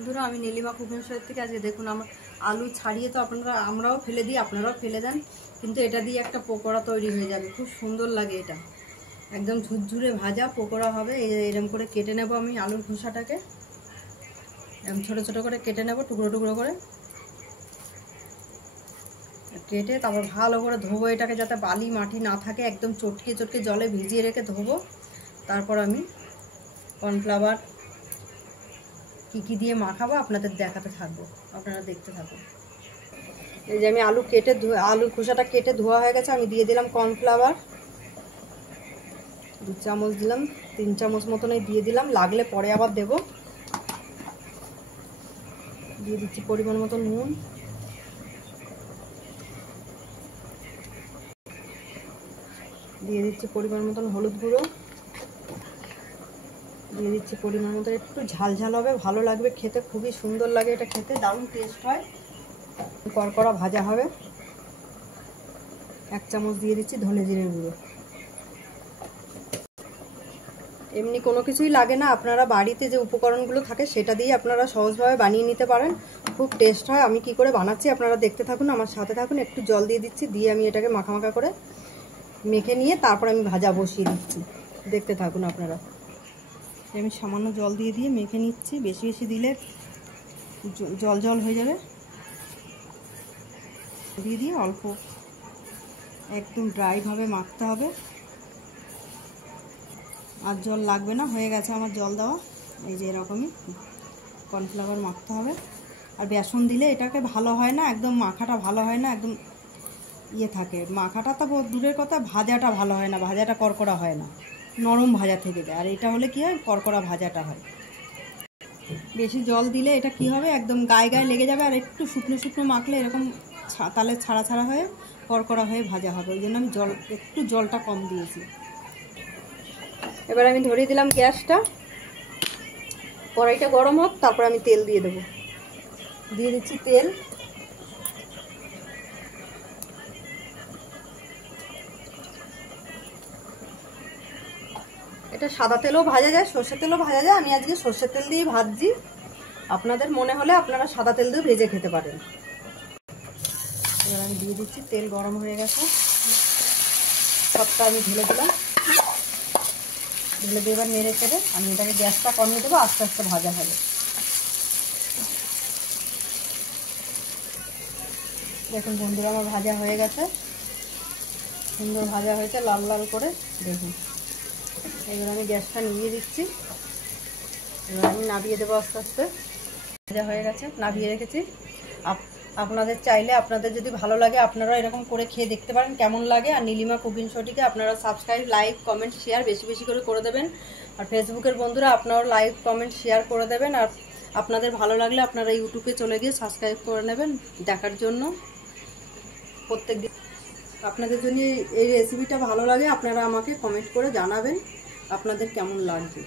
বন্ধুরা, আমি Nilima cooking show থেকে আজকে দেখুন আমার আলু ছাড়িয়ে তো আমরাও ফেলে দিই, আপনারাও ফেলে দেন, কিন্তু এটা দিয়ে একটা পকোড়া তৈরি হয়ে যাবে। খুব সুন্দর লাগে এটা, একদম ঝুরঝুরে ভাজা পকোড়া হবে। এরকম করে কেটে নেব আমি আলুর খোসাটাকে, এরকম ছোটো ছোটো করে কেটে নেব, টুকরো টুকরো করে কেটে তারপর ভালো করে ধোবো এটাকে, যাতে বালি মাটি না থাকে। একদম চটকে চটকে জলে ভিজিয়ে রেখে ধোবো। তারপর আমি কর্নফ্লাওয়ার কী দিয়ে মাখাবো আপনাদের দেখাতে থাকবো, আপনারা দেখতে থাকুন। এই যে আমি আলুর খোসাটা কেটে ধোয়া হয়ে গেছে। আমি দিয়ে দিলাম কর্নফ্লাওয়ার 2 চামচ দিলাম, 3 চামচ মতন দিয়ে দিলাম, লাগলে পরে আবার দেব। দিয়ে দিচ্ছি পরিমাণ মতো নুন, দিয়ে দিচ্ছি পরিমাণ মতন হলুদ গুঁড়ো, দিয়ে দিচ্ছি পরিমাণ মতো, একটু ঝাল ঝাল হবে, ভালো লাগবে খেতে, খুবই সুন্দর লাগে এটা খেতে, দারুণ টেস্ট হয়। কড়কড়া ভাজা হবে। 1 চামচ দিয়ে দিচ্ছি ধনে জিরে গুঁড়ো। এমনি কোনো কিছুই লাগে না, আপনারা বাড়িতে যে উপকরণগুলো থাকে সেটা দিয়ে আপনারা সহজভাবে বানিয়ে নিতে পারেন, খুব টেস্ট হয়। আমি কি করে বানাচ্ছি আপনারা দেখতে থাকুন, আমার সাথে থাকুন। একটু জল দিয়ে দিচ্ছি, দিয়ে আমি এটাকে মাখা মাখা করে মেখে নিয়ে তারপর আমি ভাজা বসিয়ে দিচ্ছি, দেখতে থাকুন আপনারা। আমি সামান্য জল দিয়ে মেখে নিচ্ছি, বেশি বেশি দিলে জল জল হয়ে যাবে। দিয়ে অল্প একদম ড্রাইভাবে মাখতে হবে, আর জল লাগবে না, হয়ে গেছে আমার জল দেওয়া। এই যে এরকমই কর্নফ্লাওয়ার মাখতে হবে। আর বেসন দিলে এটাকে ভালো হয় না, একদম মাখাটা ভালো হয় না, একদম থাকে মাখাটা, তো দূরের কথা, ভাজাটা ভালো হয় না, ভাজাটা কড়কড়া হয় না, নরম ভাজা থেকে যায়। আর এটা হলে কি হয়, কড়কড়া ভাজাটা হয়। বেশি জল দিলে এটা কি হবে, একদম গায়ে গায়ে লেগে যাবে। আর একটু শুকনো শুকনো মাখলে এরকম তাহলে ছাড়া ছাড়া হয়ে কড়কড়া হয়ে ভাজা হবে। ওই জন্য আমি একটু জলটা কম দিয়েছি। এবার আমি ধরিয়ে দিলাম গ্যাসটা, কড়াইটা গরম হোক, তারপর আমি তেল দিয়ে দেবো। দিয়ে দিচ্ছি তেল, এটা সাদা তেলও ভাজা যায়, সর্ষের তেলও ভাজা যায়। আমি আজকে সর্ষের তেল দিয়ে ভাজছি, আপনাদের মনে হলে আপনারা সাদা তেল দিয়ে ভেজে খেতে পারেন। এবার আমি দিয়ে দিচ্ছি, তেল গরম হয়ে গেছে, সবটা আমি ঢেলে দিলাম। ঢেলে দিয়ে এবার নেড়ে চেড়ে আমি এটাকে গ্যাসটা কমিয়ে দেবো, আস্তে আস্তে ভাজা হবে। দেখুন বন্ধুরা, আমার ভাজা হয়ে গেছে, সুন্দর ভাজা হয়েছে লাল লাল করে, দেখুন। এবার আমি গ্যাসটা নিভিয়ে দিচ্ছি, এবার আমি নাবিয়ে দেবো আস্তে আস্তে। ভাজা হয়ে গেছে, নাবিয়ে রেখেছি। আপনাদের চাইলে, আপনাদের যদি ভালো লাগে, আপনারা এরকম করে খেয়ে দেখতে পারেন কেমন লাগে। আর নীলিমা কুকিং শোটিকে আপনারা সাবস্ক্রাইব, লাইক, কমেন্ট, শেয়ার বেশি বেশি করে দেবেন। আর ফেসবুকের বন্ধুরা আপনারাও লাইক, কমেন্ট, শেয়ার করে দেবেন। আর আপনাদের ভালো লাগলে আপনারা ইউটিউবে চলে গিয়ে সাবস্ক্রাইব করে নেবেন দেখার জন্য। প্রত্যেকদিন আপনাদের যদি এই রেসিপিটা ভালো লাগে, আপনারা আমাকে কমেন্ট করে জানাবেন আপনাদের কেমন লাগছে।